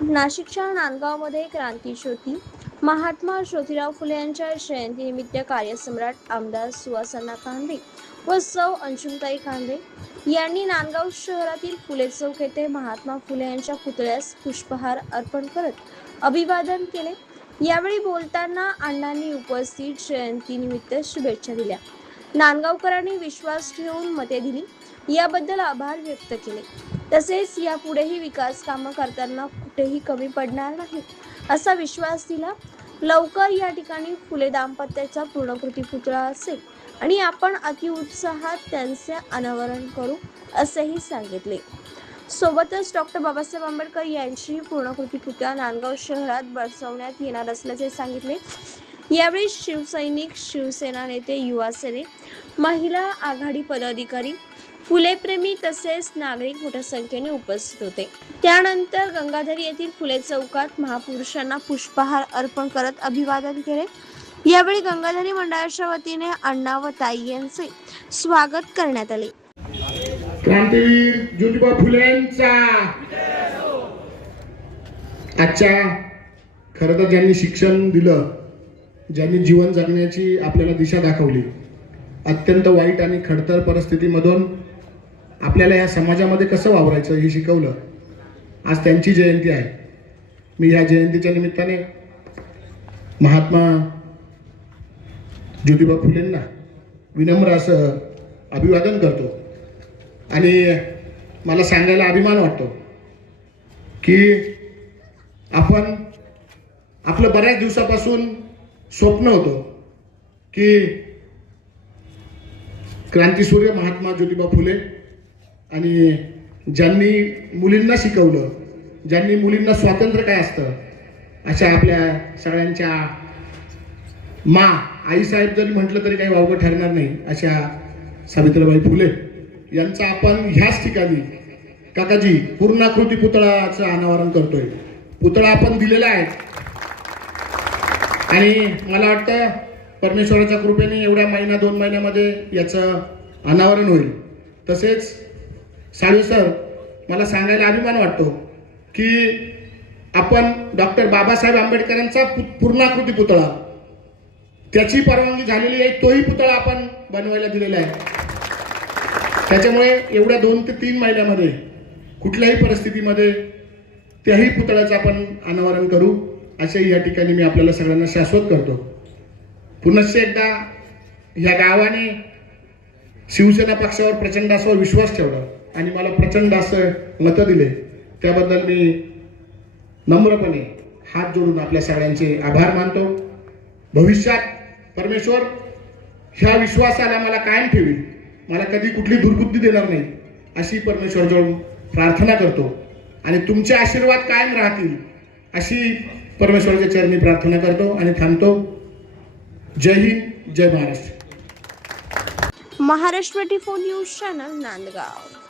नाशिकच्या नांदगावमध्ये क्रांती ज्योती महात्मा ज्योतिराव फुले यांच्या जयंतीनिमित्त कार्यसम्राट आमदार सुवासना कांदे व सौ अंशुमताई कांदे यांनी नांदगाव शहरातील फुले चौक येथे महात्मा फुले यांच्या पुतळ्यास पुष्पहार अर्पण करत अभिवादन केले. यावेळी बोलताना अण्णांनी उपस्थित जयंतीनिमित्त शुभेच्छा दिल्या. नांदगावकरांनी विश्वास ठेवून मते दिली. याबद्दल आभार व्यक्त केले. तसेच यापुढेही विकास कामं करताना कुठेही कमी पडणार नाही असा विश्वास दिला. लवकर या ठिकाणी फुले दाम्पत्याचा पूर्णकृती पुतळा असेल आणि आपण अतिउत्साहात त्यांचे अनावरण करू असेही सांगितले. सोबतच डॉक्टर बाबासाहेब आंबेडकर यांची पूर्णकृती पुतळा नांदगाव शहरात बसवण्यात येणार असल्याचे सांगितले. यावेळी शिवसैनिक शिवसेना नेते युवा महिला आघाडी पदाधिकारी फुलेप्रेमी तसेच नागरिक मोठ्या संख्येने उपस्थित होते. त्यानंतर गंगाधरी येथील फुले चौकात महापुरुषांना पुष्पहार अर्पण करत अभिवादन केले. यावेळी गंगाधरी मंडळाच्या वतीने अण्णा व ताई यांचे स्वागत करण्यात आले. क्रांतीवीर ज्योतिबा फुलेंचा आजच्या खरं तर ज्यांनी शिक्षण दिलं ज्यांनी जीवन जगण्याची आपल्याला दिशा दाखवली अत्यंत वाईट आणि खडतर परिस्थितीमधून आपल्याला या समाजामध्ये कसं वावरायचं हे शिकवलं? आज त्यांची जयंती आहे. मी ह्या जयंतीच्या निमित्ताने महात्मा ज्योतिबा फुलेंना विनम्र असं अभिवादन करतो. आणि मला सांगायला अभिमान वाटतो की आपण आपलं बऱ्याच दिवसापासून स्वप्न होतं की क्रांतीसूर्य महात्मा ज्योतिबा फुले आणि ज्यांनी मुलींना शिकवलं ज्यांनी मुलींना स्वातंत्र्य काय असतं अशा आपल्या सगळ्यांच्या मा आईसाहेब जरी म्हटलं तरी काही वावगं ठरणार नाही अशा सावित्रीबाई फुले यांचा आपण ह्याच ठिकाणी काकाजी पूर्णाकृती पुतळाचं अनावरण करतोय. पुतळा आपण दिलेला आहे. आणि मला वाटतं परमेश्वराच्या कृपेने एवढ्या महिना दोन महिन्यामध्ये याचं अनावरण होईल. तसेच साळवी सर मला सांगायला अभिमान वाटतो की आपण डॉक्टर बाबासाहेब आंबेडकरांचा पूर्णाकृती पुतळा त्याची परवानगी झालेली आहे तोही पुतळा आपण बनवायला दिलेला आहे. त्याच्यामुळे एवढ्या दोन ते तीन महिन्यामध्ये कुठल्याही परिस्थितीमध्ये त्याही पुतळ्याचं आपण अनावरण करू असे या ठिकाणी मी आपल्याला सगळ्यांना शाश्वत करतो. पुनश्च एकदा या गावाने शिवसेना पक्षावर प्रचंड असा विश्वास ठेवला. आणि मला प्रचंड असं मतं दिले. त्याबद्दल मी नम्रपणे हात जोडून आपल्या सगळ्यांचे आभार मानतो. भविष्यात परमेश्वर ह्या विश्वासाला मला कायम ठेवी मला कधी कुठली दुर्बुद्धी देणार नाही अशी परमेश्वरजवळ प्रार्थना करतो. आणि तुमचे आशीर्वाद कायम राहतील अशी परमेश्वराच्या चरणी प्रार्थना करतो आणि थांबतो. Jai Hind Jai Maharashtra. Maharashtra T four news channel Nandgaon.